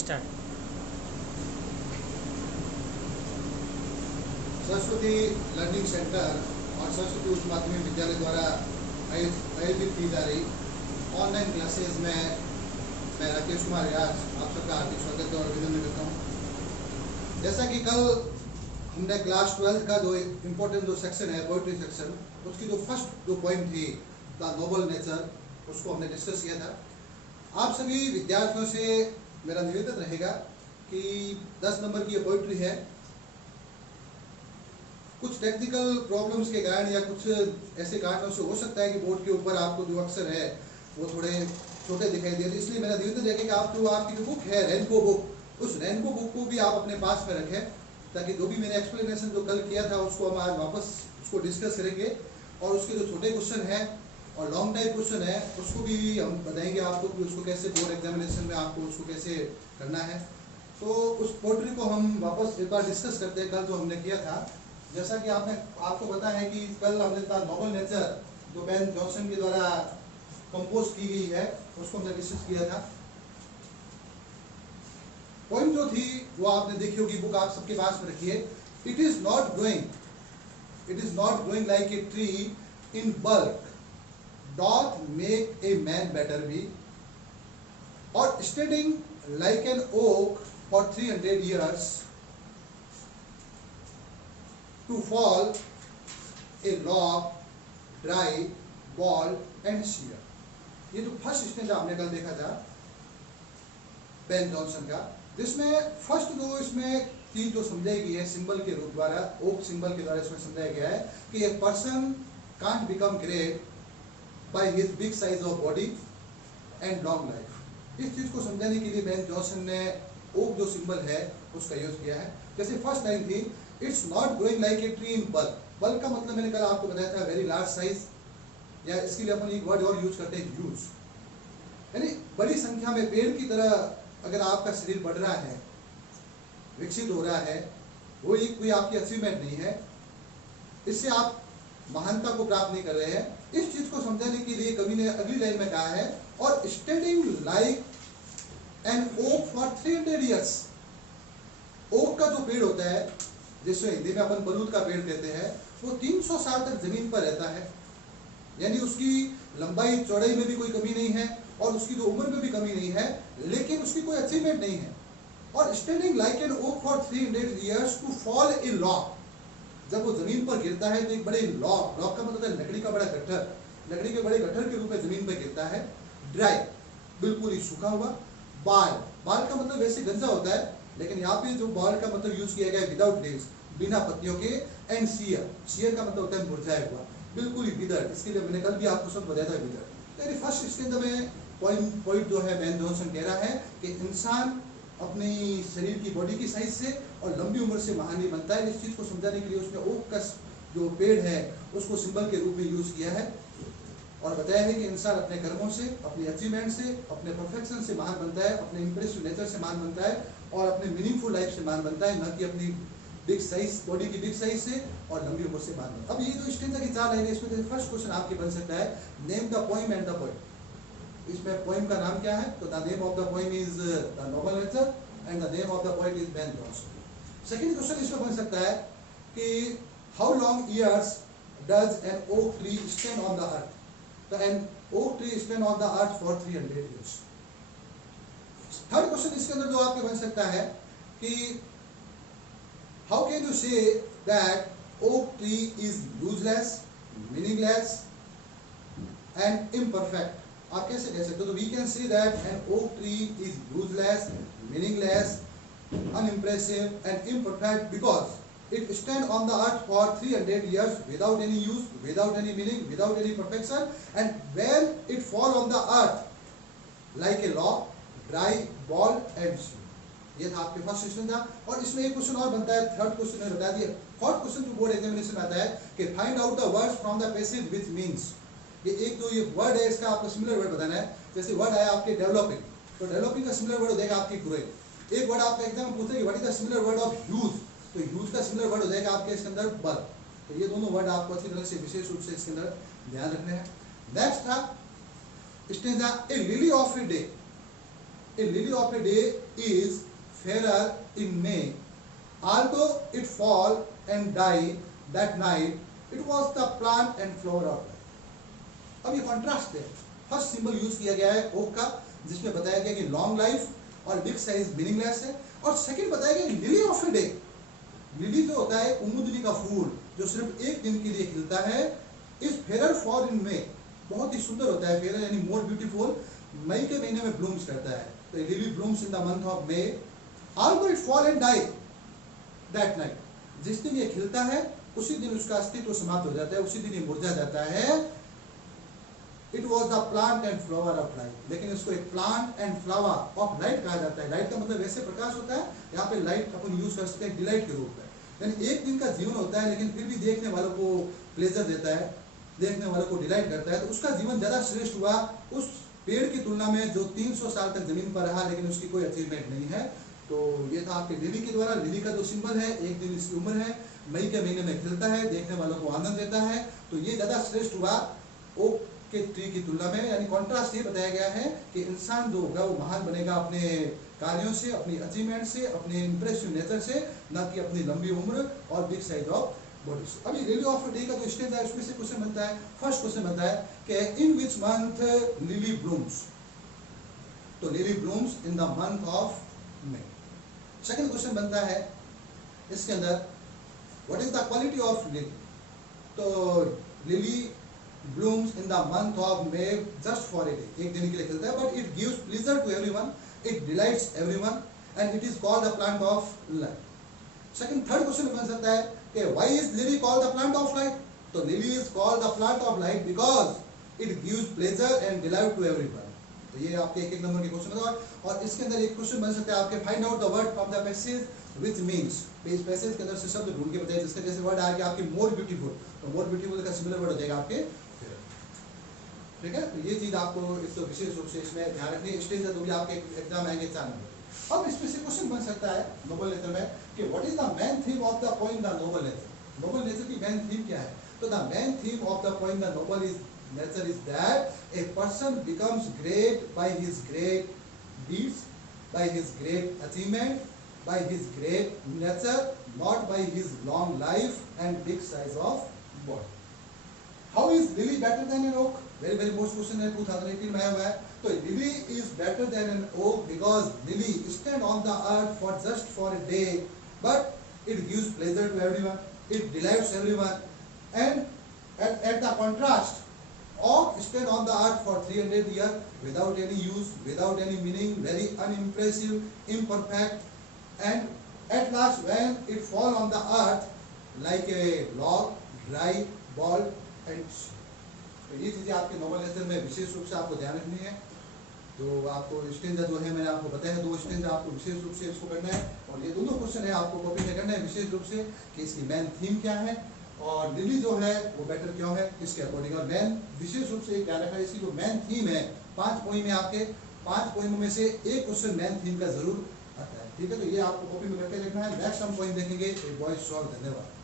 Start. Saraswati learning centre और सरस्वती उच्च माध्यमिक विद्यालय द्वारा आयोजित की जा रही ऑनलाइन क्लासेज में मैं राकेश कुमार व्यास आप सबका हार्दिक स्वागत और अभिनंदन करता हूँ। जैसा कि कल हमने क्लास 12 का जो इम्पोर्टेंट जो सेक्शन है पोइट्री सेक्शन, उसकी जो फर्स्ट जो पॉइंट थी द नोबल नेचर, उसको हमने डिस्कस किया था। आप सभी विद्यार्थियों से मेरा निवेदन रहेगा कि 10 नंबर की ये पोइट्री है। कुछ टेक्निकल प्रॉब्लम्स के कारण या कुछ ऐसे कारणों से हो सकता है कि बोर्ड के ऊपर आपको जो अक्षर है वो थोड़े छोटे दिखाई दे, इसलिए मेरा निवेदन रहेगा कि आप जो आपकी जो बुक है रेनबो बुक, उस रेनबो बुक को भी आप अपने पास में रखें, ताकि जो भी मैंने एक्सप्लेनेशन जो कल किया था उसको हम आज वापस उसको डिस्कस करेंगे और उसके जो छोटे क्वेश्चन है और लॉन्ग टाइप क्वेश्चन है उसको भी हम बताएंगे आपको कि उसको कैसे बोर्ड एग्जामिनेशन में आपको उसको कैसे करना है। तो उस पोइट्री को हम वापस एक बार डिस्कस करते हैं, कल जो हमने किया था। जैसा कि आपको पता है कि कल हमने था नोबल नेचर जो बेन जॉनसन के द्वारा कंपोज की गई है, उसको हमने डिस्कस किया था। पॉइंट जो थी वो आपने देखी होगी, बुक आप सबके पास में रखिए। It is not growing like a tree in bulk doth make a man better be, और standing like an oak for 300 years to fall a log dry bald and sheer। ये जो फर्स्ट स्टेंजा आपने कल देखा था Ben Jonson का, जिसमें first जो इसमें चीज जो समझाई गई है सिंबल के रूप द्वारा, ओक सिंबल के द्वारा इसमें समझाया गया है कि a person can't become great by his big size of body and long life. इस चीज को समझाने के लिए बेन जॉनसन ने ओक जो सिंबल है उसका यूज किया है। जैसे फर्स्ट लाइन थी, it's not growing like a tree in bulk. Bulk का मतलब मैंने कल आपको बताया था वेरी लार्ज साइज, या इसके लिए अपन एक वर्ड और यूज करते हैं ह्यूज, यानी बड़ी संख्या में पेड़ की तरह अगर आपका शरीर बढ़ रहा है, विकसित हो रहा है, वो एक कोई आपकी अचीवमेंट नहीं है, इससे आप महानता को प्राप्त नहीं कर रहे हैं। इस चीज को समझाने के लिए कवि ने अगली लाइन में कहा है, और standing like an oak for 300 years। Oak का जो पेड़ होता है, जिसमें हिंदी में अपन बलूत का पेड़ कहते हैं, वो 300 साल तक जमीन पर रहता है, यानी उसकी लंबाई चौड़ाई में भी कोई कमी नहीं है और उसकी जो उम्र में भी कमी नहीं है, लेकिन उसकी कोई अचीवमेंट नहीं है। और standing like an oak for 300 years to fall a log, जब वो जमीन पर गिरता है तो एक बड़े लॉग का मतलब है लकड़ी का बड़ा गट्ठर, लकड़ी के बड़े गट्ठर के रूप में जमीन पर गिरता है। ड्राई, बिल्कुल ही सूखा हुआ। बाल का मतलब वैसे गंजा होता है, लेकिन यहाँ पे जो बाल का मतलब यूज किया गया है विदाउट लीव्स, बिना पत्तियों के। एंड शियर का मतलब होता है मुरझाया हुआ, बिल्कुल ही विदर्ड। इसके लिए मैंने कल भी आपको सब बताया था विदर्ड। तो फर्स्ट स्टेज में पॉइंट जो है बेन जॉनसन कह रहा है कि इंसान अपनी शरीर की बॉडी की साइज से और लंबी उम्र से महान नहीं बनता है। इस चीज को समझाने के लिए उसने ओक का जो पेड़ है उसको सिंबल के रूप में यूज किया है और बताया है कि इंसान अपने कर्मों से, अपनी अचीवमेंट से, अपने परफेक्शन से महान बनता है, अपने इंप्रेसिव नेचर से महान बनता है और अपने मीनिंगफुल लाइफ से महान बनता है, न कि अपनी बिग साइज, बॉडी की बिग साइज से और लंबी उम्र से महान बनता है। अब ये जो स्टेंजा की 4 लाइन है, इसमें फर्स्ट क्वेश्चन आपके बन सकता है, name the poem and the poet. इसमें पोएम का नाम क्या है? तो the name of the poem is the noble nature and the name of the poet is Ben Jonson. Second question इसमें बन सकता है कि how long years does an oak tree stand on the earth? तो an oak tree stand on the earth for 300 years। Third question इसके अंदर जो आपके बन सकता है कि how can you say that oak tree is useless, meaningless and imperfect. आप कैसे कह सकते हो? तो we can say that an oak tree is useless, meaningless, unimpressive and imperfect because it stand on the earth for 300 years without any use, without any meaning, without any perfection, and when it fall on the earth like a log, dry, bald and sheer। ये था आपके first question था। और इसमें एक question और बनता है, थर्ड क्वेश्चन में बता दिया। फोर्थ क्वेश्चन जो बोर्ड एग्जामिनेशन में आता है कि find out the words from the passage which means. ये एक तो ये वर्ड है, इसका आपको सिमिलर वर्ड बताना है। जैसे वर्ड आया आपके डेवलपिंग, तो डेवलपिंग का सिमिलर वर्ड हो जाएगा आपकी ग्रोइंग। एक वर्ड आपका एग्जाम में पूछेगा what is the similar word of huge, तो ह्यूज का सिमिलर वर्ड हो जाएगा आपके इसके अंदर बल्क। तो ये दोनों वर्ड आपको अच्छी तरह से विशेष रूप से इसके अंदर ध्यान रखने हैं। नेक्स्ट था stanza, A lily of a day. A lily of a day is fairer in May, although it fall and die that night. It was the plant and flower of life. अब ये contrast है। First symbol use किया गया है okay का, जिसमें बताया गया कि लॉन्ग लाइफ और बिग साइज मीनिंगलेस है, और सेकंड बताया गया lily of a day. Lily जो होता है कुमुदनी का फूल जो सिर्फ एक दिन के लिए खिलता है, इज फेयर फॉर इन मे, बहुत ही सुंदर होता है, फेयर यानी मोर ब्यूटीफुल, मई के महीने में ब्लूम्स करता है। तो lily blooms in the month of May, although it fall and die that night, जिस दिन ये खिलता है उसी दिन उसका अस्तित्व समाप्त हो जाता है, उसी दिन ये मुरझा जाता है। It was the plant and flower of light, लेकिन इसको एक plant and flower of light कहा जाता है। लाइट का मतलब वैसे प्रकाश होता है, यहाँ पे लाइट अपन यूज कर सकते हैं डिलाइट के रूप में, यानी एक दिन का जीवन होता है लेकिन फिर भी देखने वालों को प्लेजर देता है, देखने वालों को डिलाइट करता है, तो उसका जीवन ज़्यादा श्रेष्ठ हुआ उस पेड़ की तुलना में जो 300 साल तक जमीन पर रहा लेकिन उसकी कोई अचीवमेंट नहीं है। तो ये था आपके लिली के द्वारा। लिली का जो सिंबल है, एक दिन इसकी उम्र है, मई के महीने में खिलता है, देखने वालों को आनंद देता है, तो ये ज़्यादा श्रेष्ठ हुआ ओक के ट्री की तुलना में। यानी कॉन्ट्रास्ट ये बताया गया है कि इंसान जो होगा वो महान बनेगा अपने कार्यों से, अपनी अचीवमेंट से, अपने इंप्रेसिव नेचर से, न कि अपनी लंबी उम्र और बिग साइज ऑफ बॉडी से। अभी लिली ऑफ डे का जो स्टेज है उसमें से क्वेश्चन बनता है, फर्स्ट क्वेश्चन बनता है कि in which month lily blooms, तो lily blooms in the month of May. Second question बनता है इसके अंदर, what is the quality of lily, तो lily blooms in the month of May just for a day, एक दिन के लिए खिलता है, but it gives pleasure to everyone, it delights everyone, and it is called the plant of light. Third question बन सकता है कि why is lily called the plant of light, तो lily is called the plant of light because it gives pleasure and delight to everyone। तो ये आपके एक number के क्वेश्चन होगा। और इसके अंदर एक क्वेश्चन बन सकता है आपके, find out the word from the passage which means, passage के अंदर से शब्द ढूंढ के बताइए जिसका जैसे वर्ड आया कि आपके मोर ब्यूटीफुल, तो मोर ब्यूटीफुल का सिमिलर वर्ड हो जाएगा आपके, ठीक है। तो ये चीज आपको एक तो विशेष रूप से इसमें ध्यान रखनी है। स्टेज तो भी आपके एग्जाम आएंगे 4 नंबर। अब इसमें से क्वेश्चन बन सकता है नोबल नेचर में कि what is the main theme of the poem the noble nature, noble nature की मेन थीम क्या है, तो the main theme of the poem the noble is nature is that a person becomes great by his great deeds, by his great achievement, by his great nature, not by his long life and big size of body. How is lily better than an oak, very very most question है, 2018 में आया हुआ है। तो lily is better than an oak because lily stand on the earth for just for a day, but it gives pleasure to everyone, it delights everyone, and at the contrast oak stand on the earth for 300 years without any use, without any meaning, very unimpressive, imperfect, and at last when it fall on the earth like a log, dry, bald and तो ये चीज़ें आपके Nobel nature में विशेष रूप से आपको ध्यान रखनी है। तो आपको स्टेंजा जो है मैंने आपको बताया है, 2 स्टेंजा आपको विशेष रूप से इसको करना है, और ये दोनों क्वेश्चन है आपको कॉपी में करना है विशेष रूप से कि इसकी मेन थीम क्या है और लिली जो है वो बेटर क्यों है इसके अकॉर्डिंग। और मेन विशेष रूप से क्या रखा है, इसकी जो मेन थीम है 5 पोइम में, आपके 5 पोइम में से एक क्वेश्चन मेन थीम का जरूर आता है, ठीक है। तो ये आपको कॉपी में करके देखना है। नेक्स्ट हम पोइम देखेंगे ए बॉयज सॉन्ग। धन्यवाद।